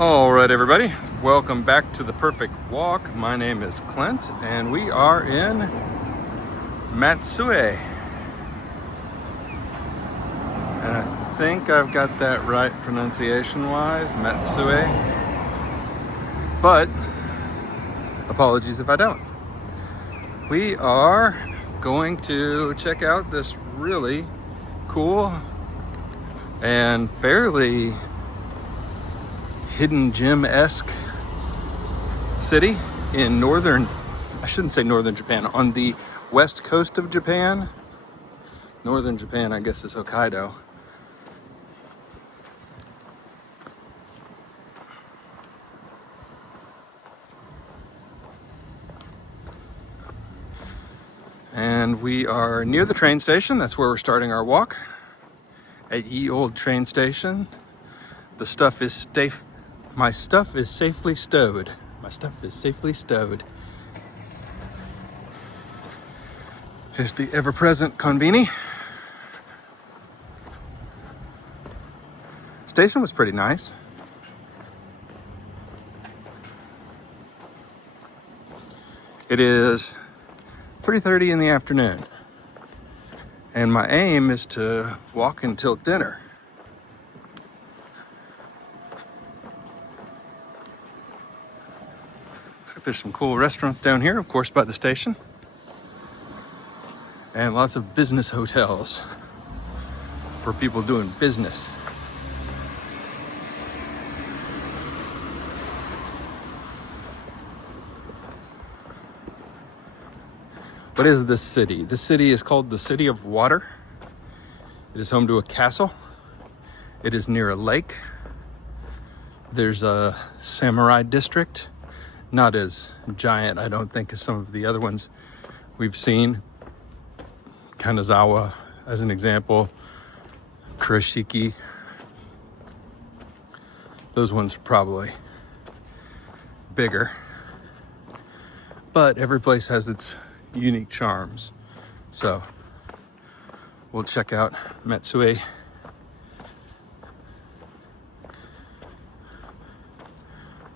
All right, everybody, welcome back to The Perfect Walk. My name is Clint, and we are in Matsue. And I think I've got that right pronunciation-wise, Matsue. But apologies if I don't. We are going to check out this really cool and fairly hidden gem-esque city in I shouldn't say northern Japan, on the west coast of Japan. Northern Japan, I guess, is Hokkaido. And we are near the train station. That's where we're starting our walk. At ye old train station. The stuff is My stuff is safely stowed. My stuff is safely stowed. Here's the ever-present konbini. Station was pretty nice. It is 3:30 in the afternoon. And my aim is to walk until dinner. There's some cool restaurants down here, of course, by the station. And lots of business hotels for people doing business. What is this city? This city is called the City of Water. It is home to a castle. It is near a lake. There's a samurai district. Not as giant, I don't think, as some of the other ones we've seen. Kanazawa, as an example. Kurashiki. Those ones are probably bigger. But every place has its unique charms. So we'll check out Matsue.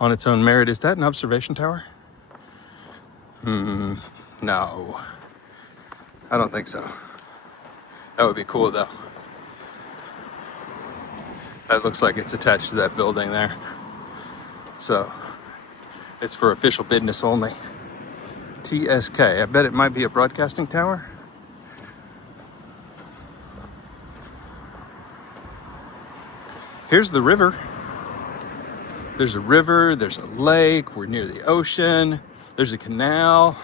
On its own merit. Is that an observation tower? No. I don't think so. That would be cool though. That looks like it's attached to that building there. So it's for official business only. TSK. I bet it might be a broadcasting tower. Here's the river. There's a river, there's a lake, we're near the ocean, there's a canal.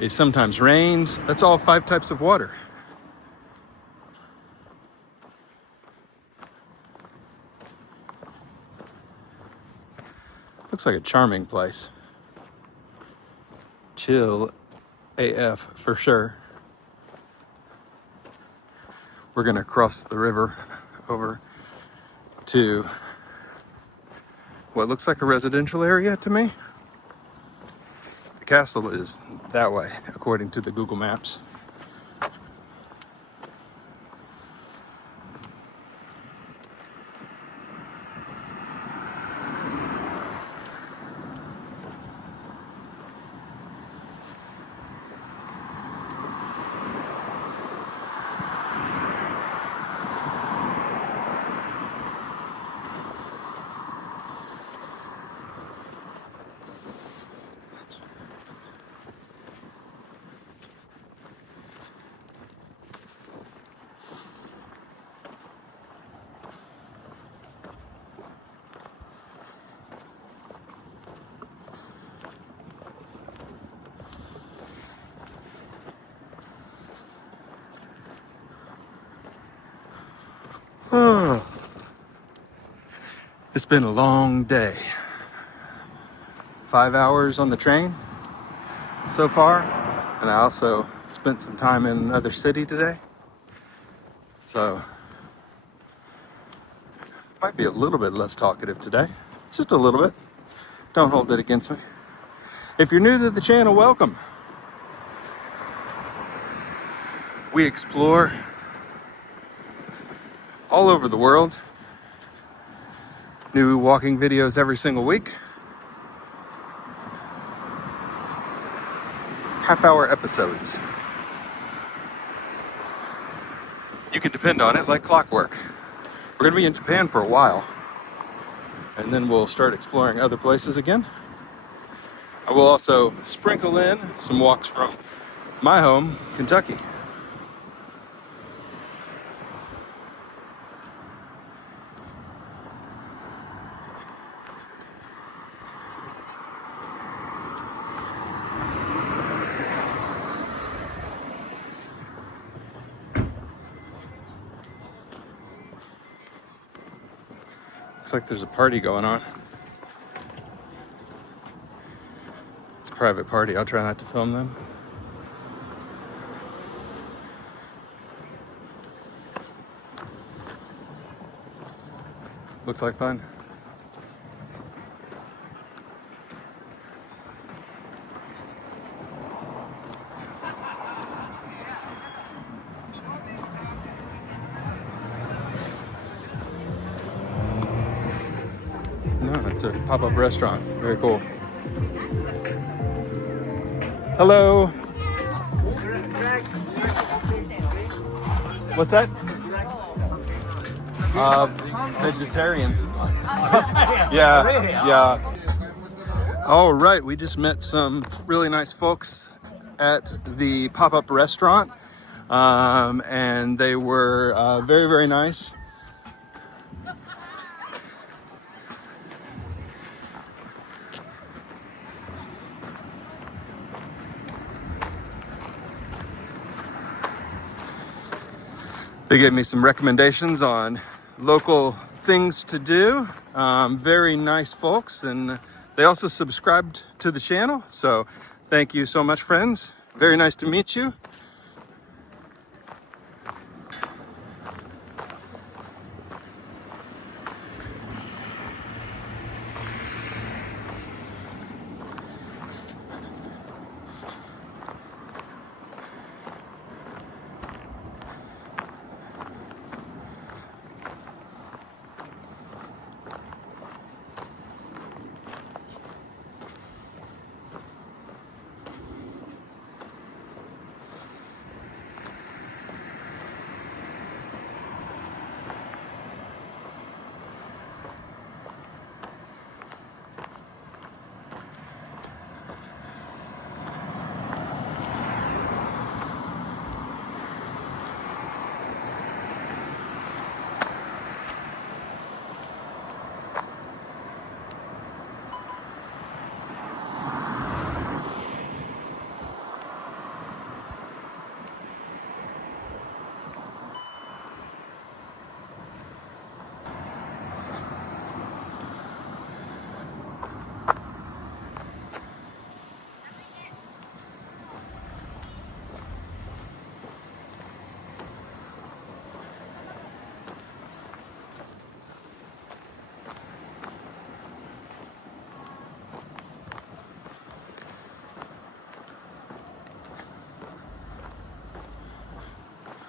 It sometimes rains. That's all 5 types of water. Looks like a charming place. Chill AF for sure. We're gonna cross the river over to what looks like a residential area to me. The castle is that way, according to the Google Maps. It's been a long day. 5 hours on the train so far, and I also spent some time in another city today. So, might be a little bit less talkative today. Just a little bit. Don't hold it against me. If you're new to the channel, welcome. We explore all over the world New walking videos every single week. Half-hour episodes. You can depend on it like clockwork. We're going to be in Japan for a while, and then we'll start exploring other places again. I will also sprinkle in some walks from my home, Kentucky. Looks like there's a party going on. It's a private party. I'll try not to film them. Looks like fun. No, it's a pop-up restaurant. Very cool. Hello. What's that? Vegetarian. Yeah. All right, we just met some really nice folks at the pop-up restaurant, and they were very, very nice. They gave me some recommendations on local things to do. Very nice folks, and they also subscribed to the channel. So thank you so much, friends. Very nice to meet you.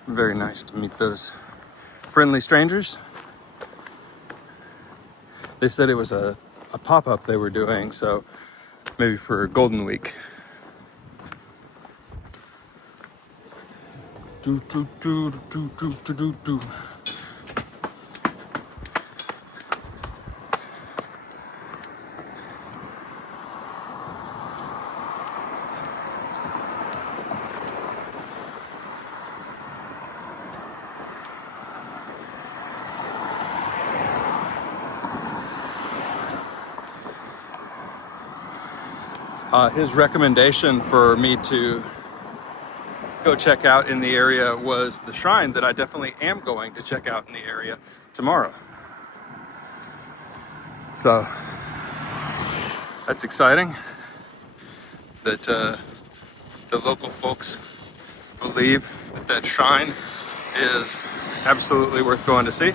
Very nice to meet those friendly strangers. They said it was a pop-up they were doing, so maybe for Golden Week. His recommendation for me to go check out in the area was the shrine that I definitely am going to check out in the area tomorrow. So that's exciting that the local folks believe that that shrine is absolutely worth going to see.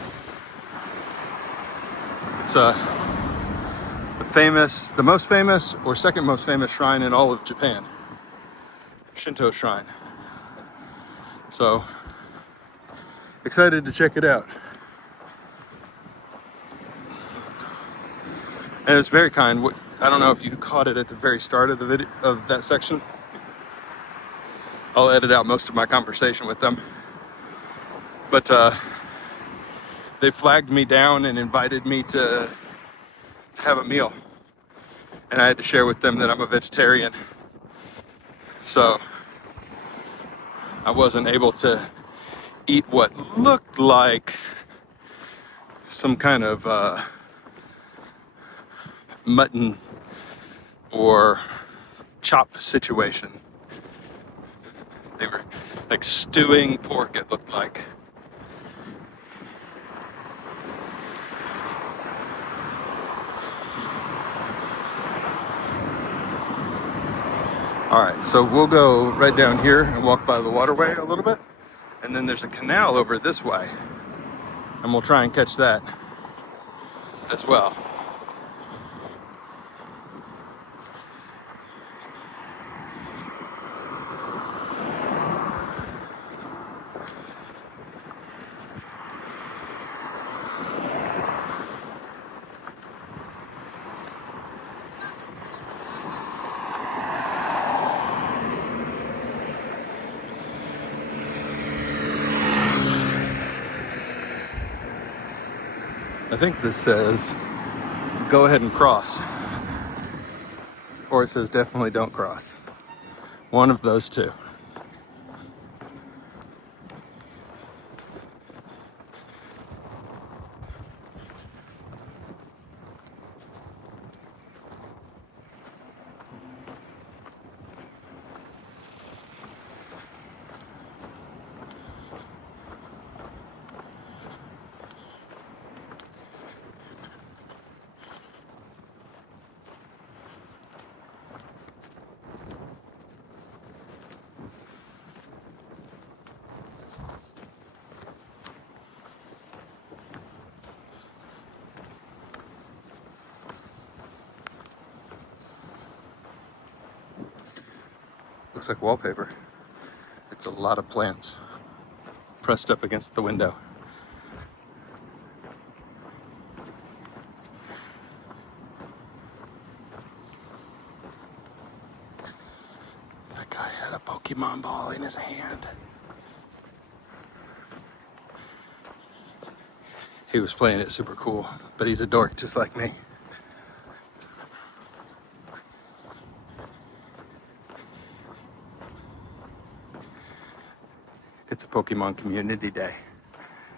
It's the most famous or second most famous shrine in all of Japan. Shinto shrine. So excited to check it out. And it was very kind. I don't know if you caught it at the very start of the video of that section. I'll edit out most of my conversation with them. But they flagged me down and invited me to have a meal. And I had to share with them that I'm a vegetarian. So I wasn't able to eat what looked like some kind of mutton or chop situation. They were like stewing pork, it looked like. All right, so we'll go right down here and walk by the waterway a little bit. And then there's a canal over this way. And we'll try and catch that as well. I think this says, go ahead and cross. Or it says, definitely don't cross. One of those two. Looks like wallpaper. It's a lot of plants pressed up against the window. That guy had a Pokemon ball in his hand. He was playing it super cool, but he's a dork just like me. It's a Pokemon community day,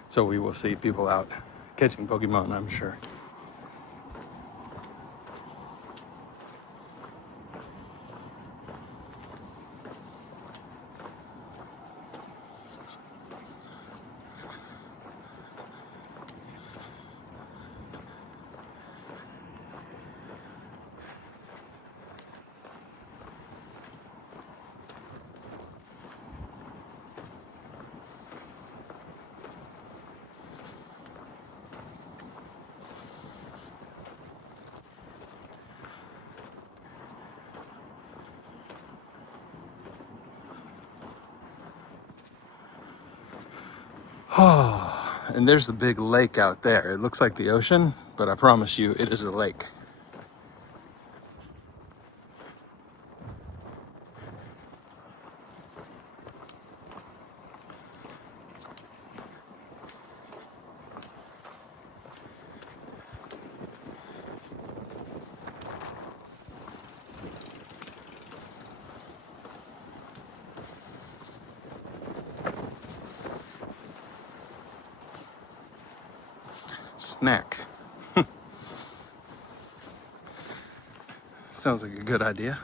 so we will see people out catching Pokemon, I'm sure. Oh, and there's the big lake out there. It looks like the ocean, but I promise you it is a lake. Snack. Sounds like a good idea.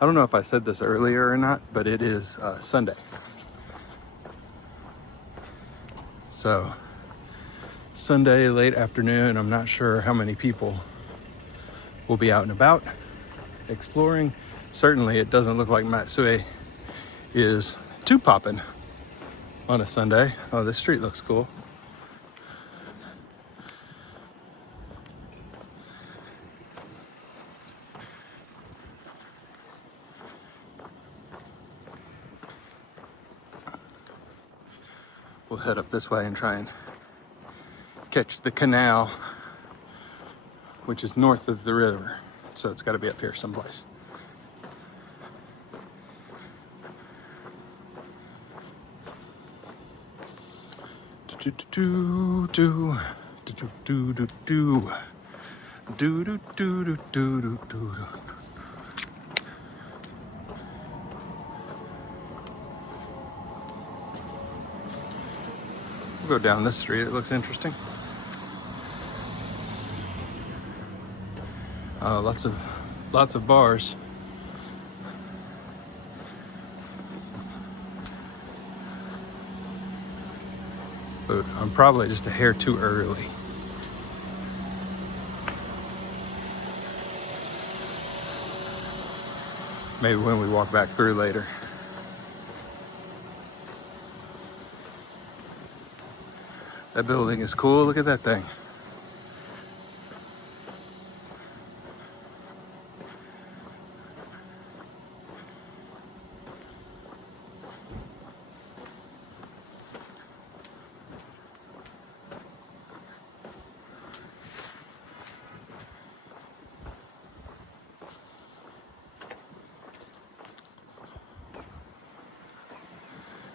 I don't know if I said this earlier or not, but it is Sunday. So Sunday late afternoon, I'm not sure how many people will be out and about exploring. Certainly it doesn't look like Matsue is too poppin' on a Sunday. Oh, this street looks cool. We'll head up this way and try and catch the canal, which is north of the river. So it's got to be up here someplace. Do do do do do do do do do do do do do. We'll go down this street. It looks interesting. Lots of bars. But I'm probably just a hair too early. Maybe when we walk back through later. That building is cool. Look at that thing.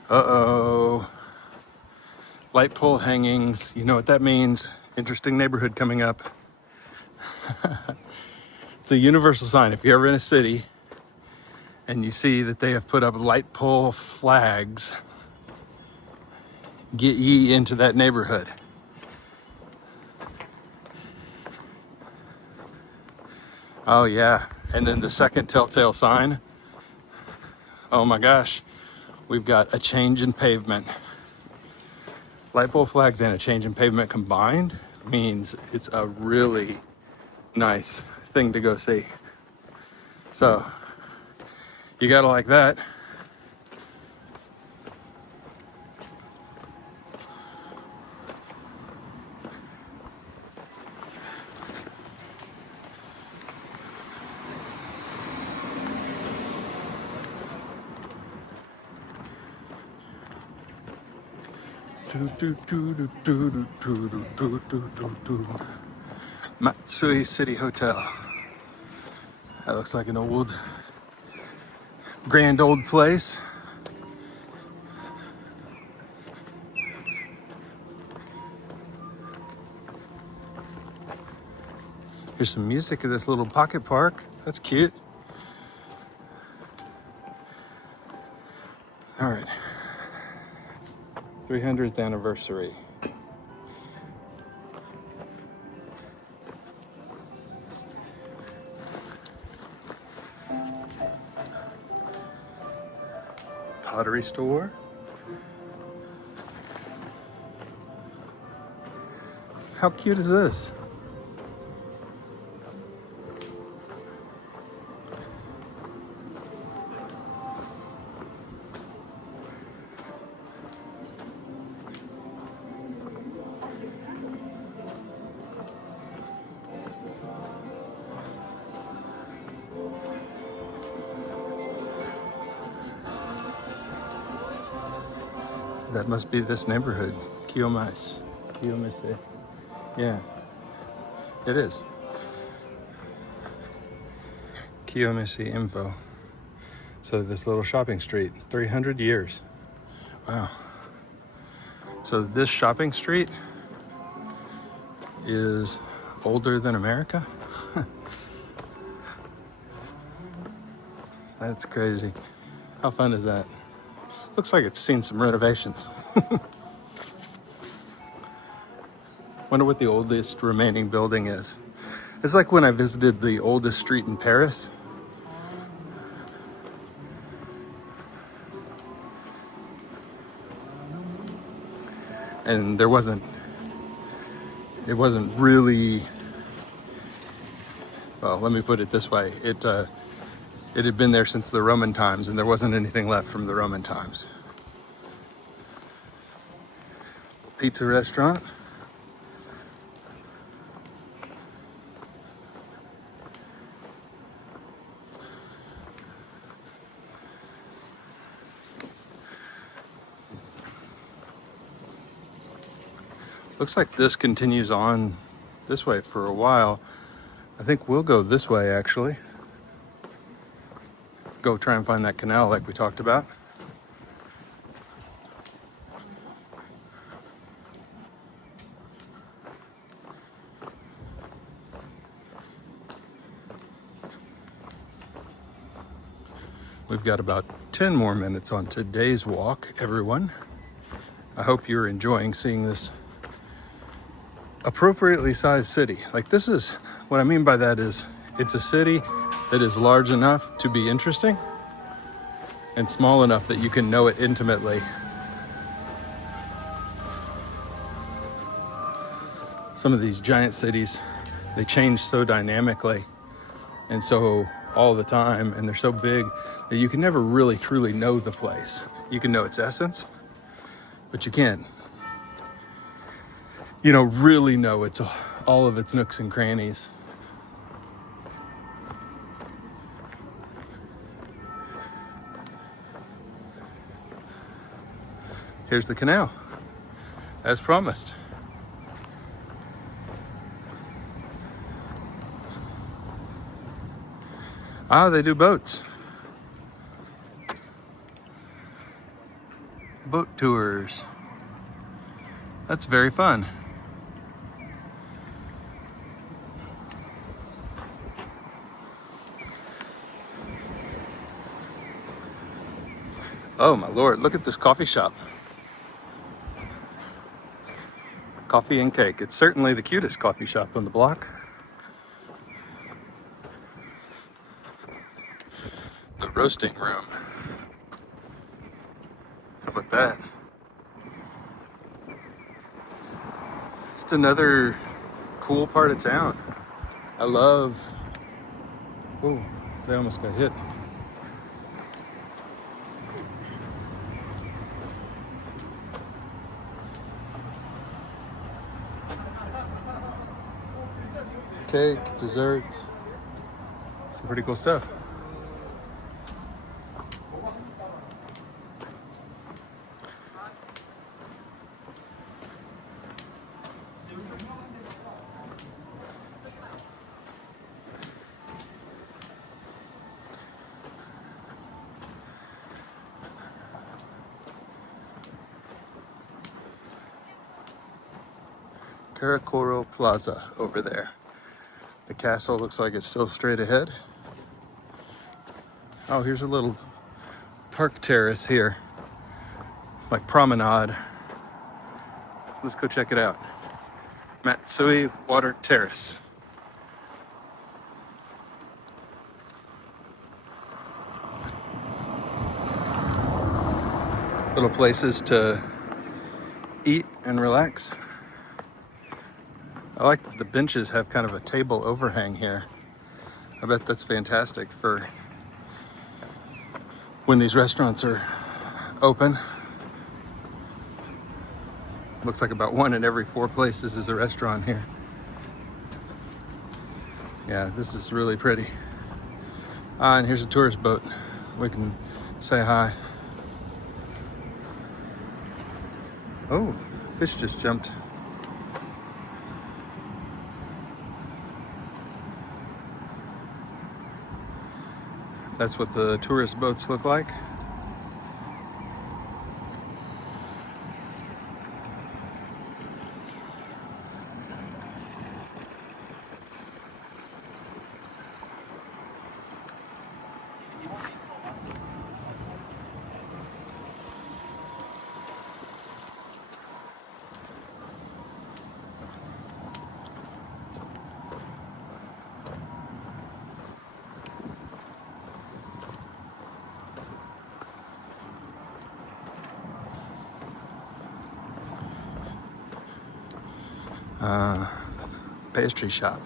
Uh-oh. Light pole hangings. You know what that means. Interesting neighborhood coming up. It's a universal sign. If you're ever in a city and you see that they have put up light pole flags, get ye into that neighborhood. Oh yeah. And then the second telltale sign. Oh my gosh. We've got a change in pavement. Light pole flags and a change in pavement combined means it's a really nice thing to go see. So you gotta like that. Matsue City Hotel. That looks like an old, grand old place. Here's some music at this little pocket park. That's cute. All right. 300th anniversary. Pottery store. How cute is this? That must be this neighborhood, Kiyomise. Yeah, it is. Kiyomise info. So this little shopping street, 300 years. Wow. So this shopping street is older than America? That's crazy. How fun is that? Looks like it's seen some renovations. Wonder what the oldest remaining building is. It's like when I visited the oldest street in Paris. And it wasn't really, well, let me put it this way. It had been there since the Roman times, and there wasn't anything left from the Roman times. Pizza restaurant. Looks like this continues on this way for a while. I think we'll go this way actually. Go try and find that canal like we talked about. We've got about 10 more minutes on today's walk, everyone. I hope you're enjoying seeing this appropriately sized city. Like, this is, what I mean by that is, it's a city that is large enough to be interesting and small enough that you can know it intimately. Some of these giant cities, they change so dynamically and so all the time, and they're so big that you can never really truly know the place. You can know its essence, but you can't, really know it's all of its nooks and crannies. Here's the canal, as promised. Ah, they do boats. Boat tours. That's very fun. Oh my Lord, look at this coffee shop. Coffee and cake. It's certainly the cutest coffee shop on the block. The roasting room. How about that? Just another cool part of town. I love... Oh, they almost got hit. Cake, desserts, some pretty cool stuff. Karakoro Plaza over there. The castle looks like it's still straight ahead. Oh, here's a little park terrace here, like promenade. Let's go check it out. Matsue Water Terrace. Little places to eat and relax. I like that the benches have kind of a table overhang here. I bet that's fantastic for when these restaurants are open. Looks like about 1 in every 4 places is a restaurant here. Yeah, this is really pretty. And here's a tourist boat. We can say hi. Oh, fish just jumped. That's what the tourist boats look like. Pastry shop.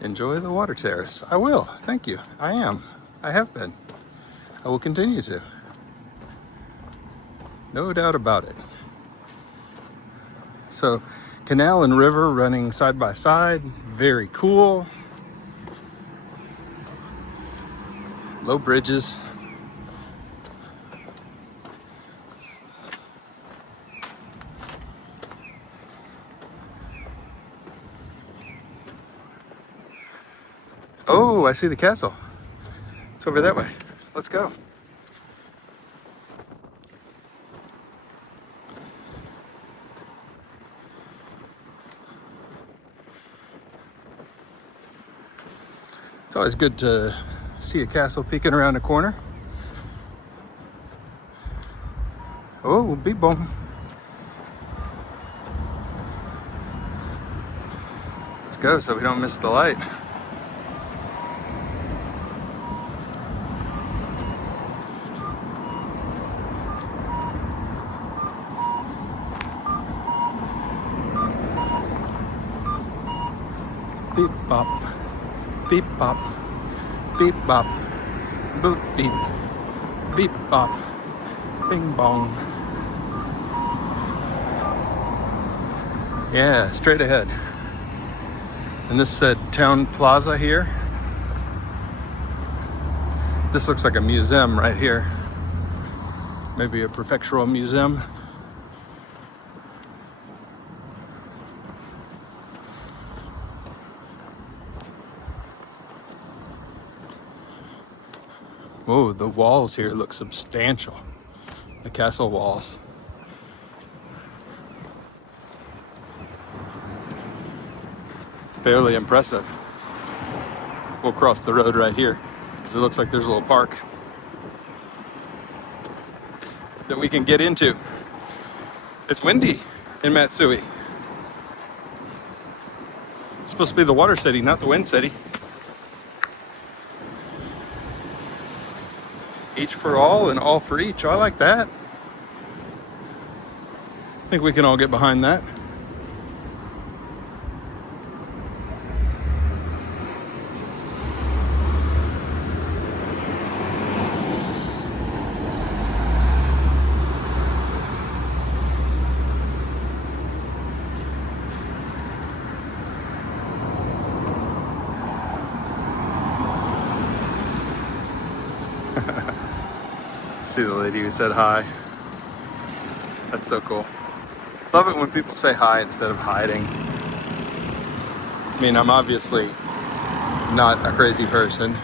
Enjoy the water terrace. I will, thank you. I have been. I will continue to. No doubt about it. So, canal and river running side by side, very cool. Low bridges. I see the castle. It's over that way. Let's go. It's always good to see a castle peeking around a corner. Oh, beep bong. Let's go so we don't miss the light. Beep bop, beep bop, beep bop, boop beep, beep bop, bing bong. Yeah, straight ahead. And this said Town Plaza here. This looks like a museum right here. Maybe a prefectural museum. Whoa, the walls here look substantial. The castle walls. Fairly impressive. We'll cross the road right here because it looks like there's a little park that we can get into. It's windy in Matsue. It's supposed to be the water city, not the wind city. Each for all and all for each. I like that. I think we can all get behind that. See the lady who said hi. That's so cool. Love it when people say hi instead of hiding. I mean, I'm obviously not a crazy person.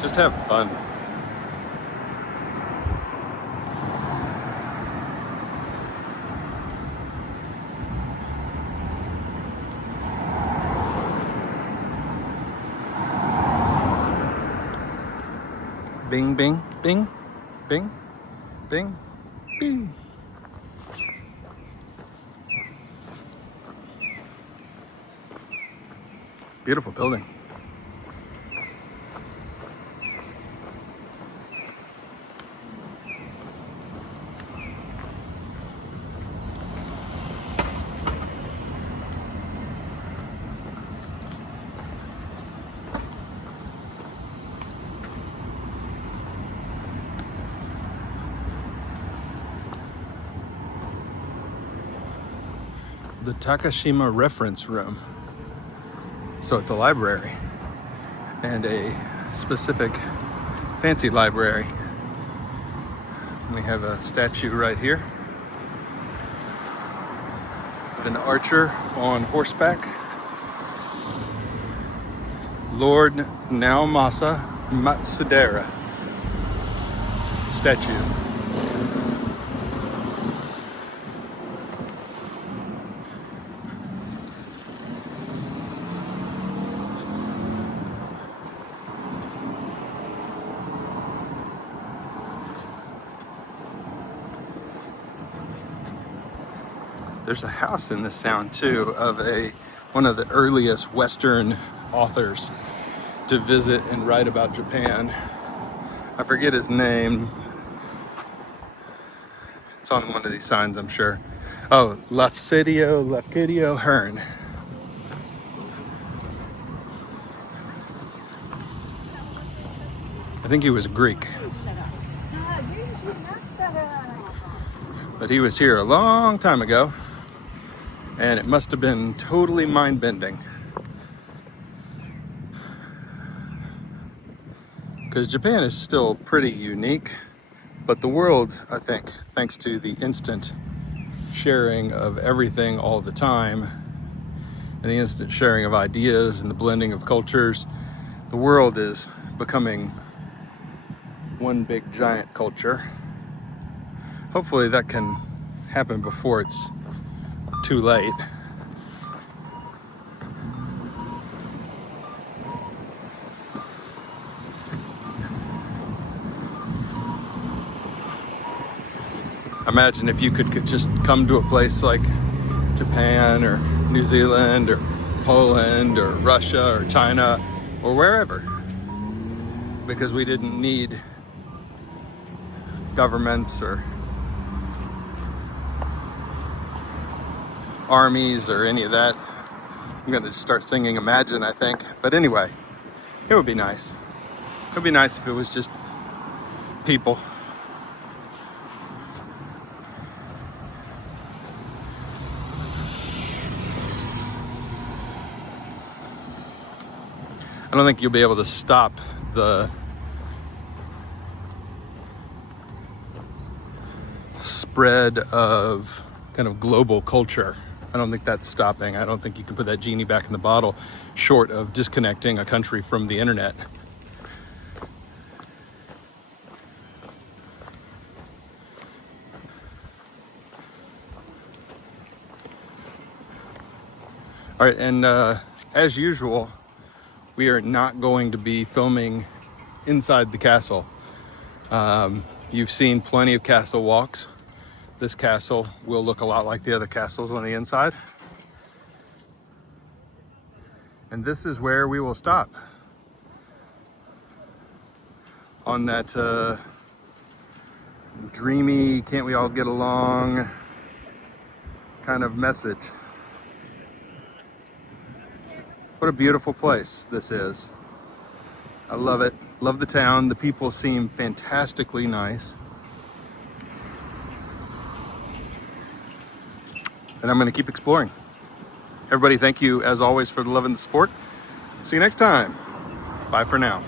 Just have fun. Bing, bing, bing, bing, bing, bing. Beautiful building. The Takashima Reference Room. So it's a library and a specific fancy library. We have a statue right here. An archer on horseback. Lord Naomasa Matsudera statue. There's a house in this town too of one of the earliest Western authors to visit and write about Japan. I forget his name. It's on one of these signs, I'm sure. Oh, Lafcadio Hearn. I think he was Greek. But he was here a long time ago. And it must have been totally mind-bending. Because Japan is still pretty unique, but the world, I think, thanks to the instant sharing of everything all the time, and the instant sharing of ideas and the blending of cultures. The world is becoming one big giant culture. Hopefully that can happen before it's too late. Imagine if you could just come to a place like Japan or New Zealand or Poland or Russia or China or wherever, because we didn't need governments or armies or any of that. I'm gonna start singing Imagine, I think. But anyway, it would be nice. It would be nice if it was just people. I don't think you'll be able to stop the spread of kind of global culture. I don't think that's stopping. I don't think you can put that genie back in the bottle, short of disconnecting a country from the internet. All right, and as usual, we are not going to be filming inside the castle. You've seen plenty of castle walks. This castle will look a lot like the other castles on the inside. And this is where we will stop. On that dreamy, can't we all get along kind of message. What a beautiful place this is. I love it. Love the town. The people seem fantastically nice. And I'm going to keep exploring. Everybody, thank you as always for the love and the support. See you next time. Bye for now.